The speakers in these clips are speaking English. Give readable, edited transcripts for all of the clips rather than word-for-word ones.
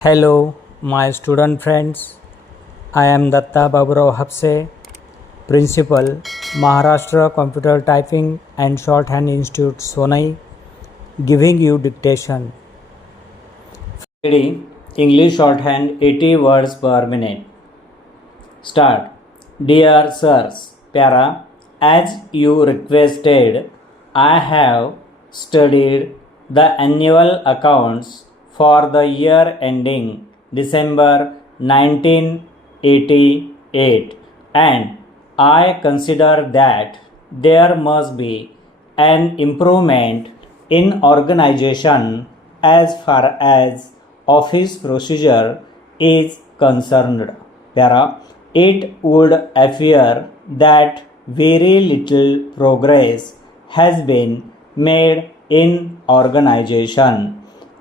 Hello, my student friends. I am Datta Baburao Hapse, Principal, Maharashtra Computer Typing and Shorthand Institute, Sonai, giving you dictation. Ready? English shorthand 80 words per minute. Start. Dear sirs, Para, as you requested, I have studied the annual accounts for the year ending December 1988, and I consider that there must be an improvement in organization as far as office procedure is concerned. Para, it would appear that very little progress has been made in organization.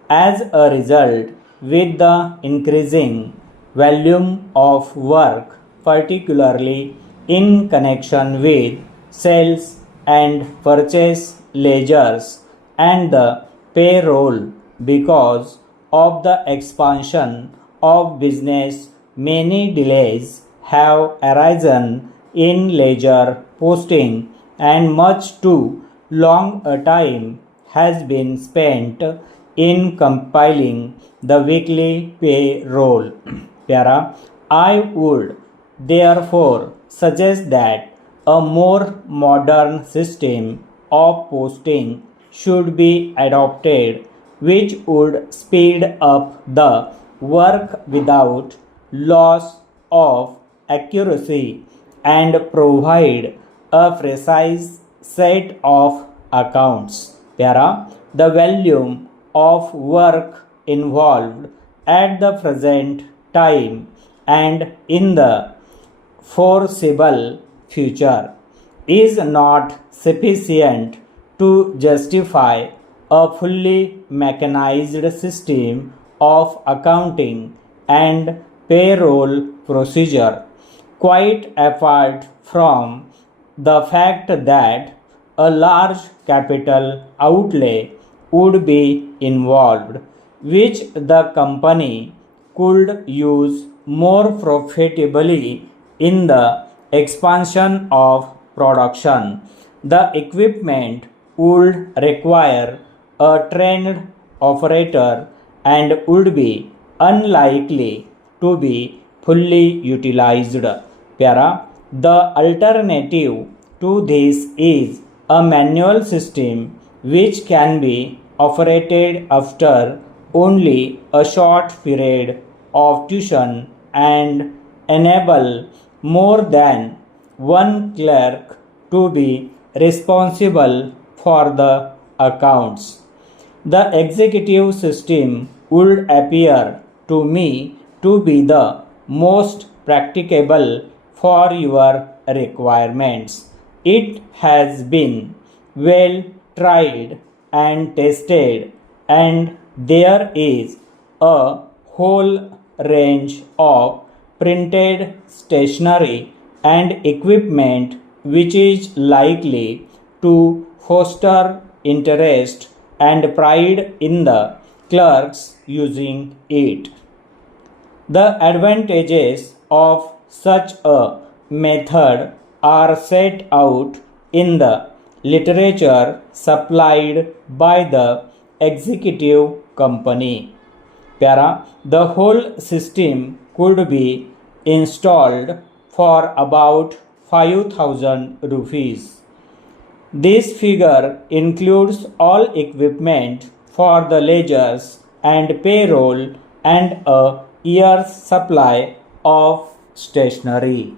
As a result, with the increasing volume of work, particularly in connection with sales and purchase ledgers and the payroll, because of the expansion of business, many delays have arisen in ledger posting, and much too long a time has been spent in compiling the weekly payroll. Para, I would therefore suggest that a more modern system of posting should be adopted, which would speed up the work without loss of accuracy and provide a precise set of accounts. Para, the volume of work involved at the present time and in the foreseeable future is not sufficient to justify a fully mechanized system of accounting and payroll procedure, quite apart from the fact that a large capital outlay would be involved, which the company could use more profitably in the expansion of production. The equipment would require a trained operator and would be unlikely to be fully utilized. Para, the alternative to this is a manual system which can be operated after only a short period of tuition and enable more than one clerk to be responsible for the accounts. The executive system would appear to me to be the most practicable for your requirements. It has been well tried and tested, and there is a whole range of printed stationery and equipment which is likely to foster interest and pride in the clerks using it. The advantages of such a method are set out in the literature supplied by the executive company. Para, the whole system could be installed for about 5,000 rupees. This figure includes all equipment for the ledgers and payroll and a year's supply of stationery.